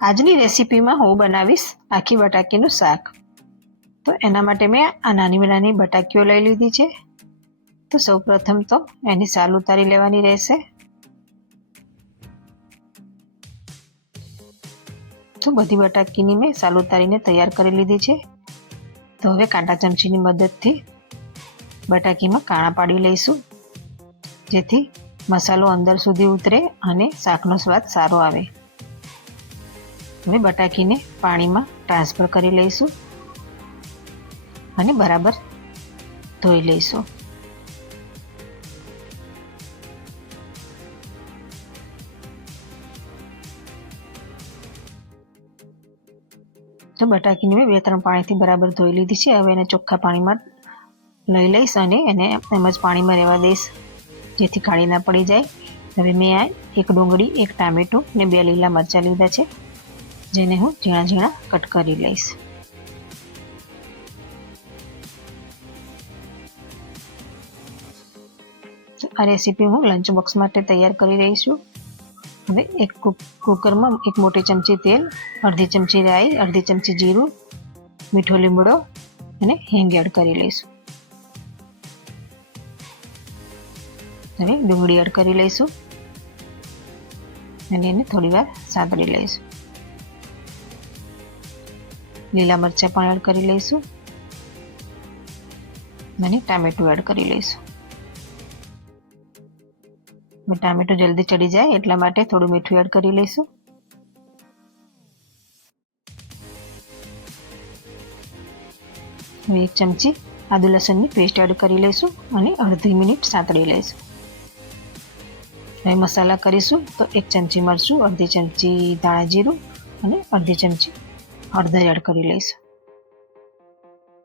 આજની રેસીપીમાં હું બનાવીશ આખી બટાકીનું શાક. તો એના માટે મેં આ નાની નાની બટાકીઓ લઈ લીધી છે. તો સૌપ્રથમ તો એની સાલ ઉતારી લેવાની રહેશે. તો બધી બટાકીની મેં સાલ ઉતારીને તૈયાર કરી લીધી છે. તો હવે કાંટા ચમચીની મદદથી બટાકીમાં કાણા પાડી લઈશું, જેથી મસાલો અંદર સુધી ઉતરે અને શાકનો સ્વાદ સારો આવે. હવે બટાકીને પાણીમાં ટ્રાન્સફર કરી લઈશું અને બરાબર ધોઈ લઈશું. તો બટાકીને મેં બે ત્રણ પાણીથી બરાબર ધોઈ લીધી છે. હવે એને ચોખ્ખા પાણીમાં લઈ લઈશ અને એને એમ જ પાણીમાં રહેવા દઈશ, જેથી કાળી ના પડી જાય. હવે મેં આ એક ડુંગળી, એક ટામેટું ને બે લીલા મરચાં લીધા છે. જેને હું ઝીણા ઝીણા કટ કરી લઈશ. આ રેસીપી હું લંચ બોક્સ માટે તૈયાર કરી રહી છું. હવે એક કુકરમાં એક મોટી ચમચી તેલ, અડધી ચમચી રાઈ, અડધી ચમચી જીરું, મીઠો લીમડો અને હિંગ એડ કરી લઈશું. હવે ડુંગળી એડ કરી લઈશું. અને એને થોડીવાર સાંતળી લઈશું. લીલા મરચાં પણ એડ કરી લઈશું. અને ટામેટું એડ કરી લઈશું. ટામેટું જલ્દી ચડી જાય એટલા માટે થોડું મીઠું એડ કરી લઈશું. હવે એક ચમચી આદુ લસણની પેસ્ટ એડ કરી લઈશું અને અડધી મિનિટ સાંતળી લઈશું. હવે મસાલા કરીશું તો એક ચમચી મરચું, અડધી ચમચી ધાણા જીરું અને અડધી ચમચી હળદર એડ કરી લઈશું.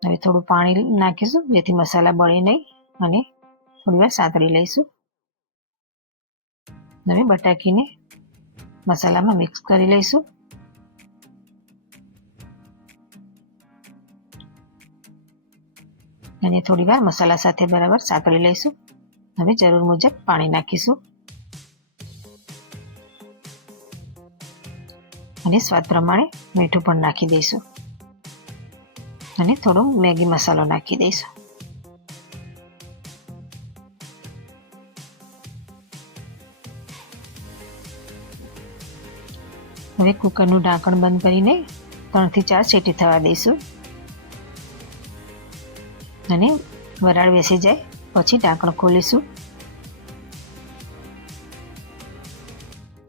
હવે થોડું પાણી નાખીશું, જેથી મસાલા બળે નહીં અને થોડી વાર સાંતળી લઈશું. હવે બટાકીને મસાલામાં મિક્સ કરી લઈશું. અને થોડી વાર મસાલા સાથે બરાબર સાંકળી લઈશું. હવે જરૂર મુજબ પાણી નાખીશું. અને સ્વાદ પ્રમાણે મીઠું પણ નાખી દઈશું. અને થોડો મેગી મસાલો નાખી દઈશું. હવે કુકરનું ઢાંકણ બંધ કરીને ત્રણથી ચાર સીટી થવા દઈશું. અને વરાળ બેસી જાય, પછી ઢાંકણ ખોલીશું.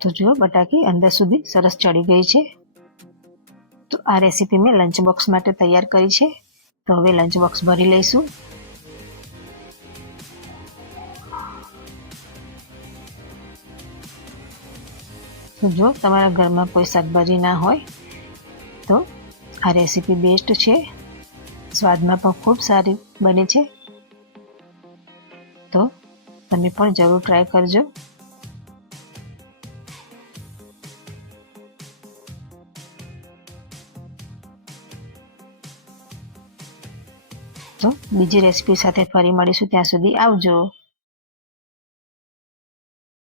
તો જુઓ બટાકી અંદર સુધી સરસ ચડી ગઈ છે. તો આ રેસીપી મેં લંચ બોક્સ માટે તૈયાર કરી છે. તો હવે લંચ બોક્સ ભરી લઈશું. તો જો તમારા ઘરમાં કોઈ શાકભાજી ના હોય તો આ રેસીપી બેસ્ટ છે. સ્વાદમાં પણ ખૂબ સારી બને છે. તો તમે પણ જરૂર ટ્રાય કરજો. તો બીજી રેસીપી સાથે ફરી મળીશું ત્યાં સુધી આવજો.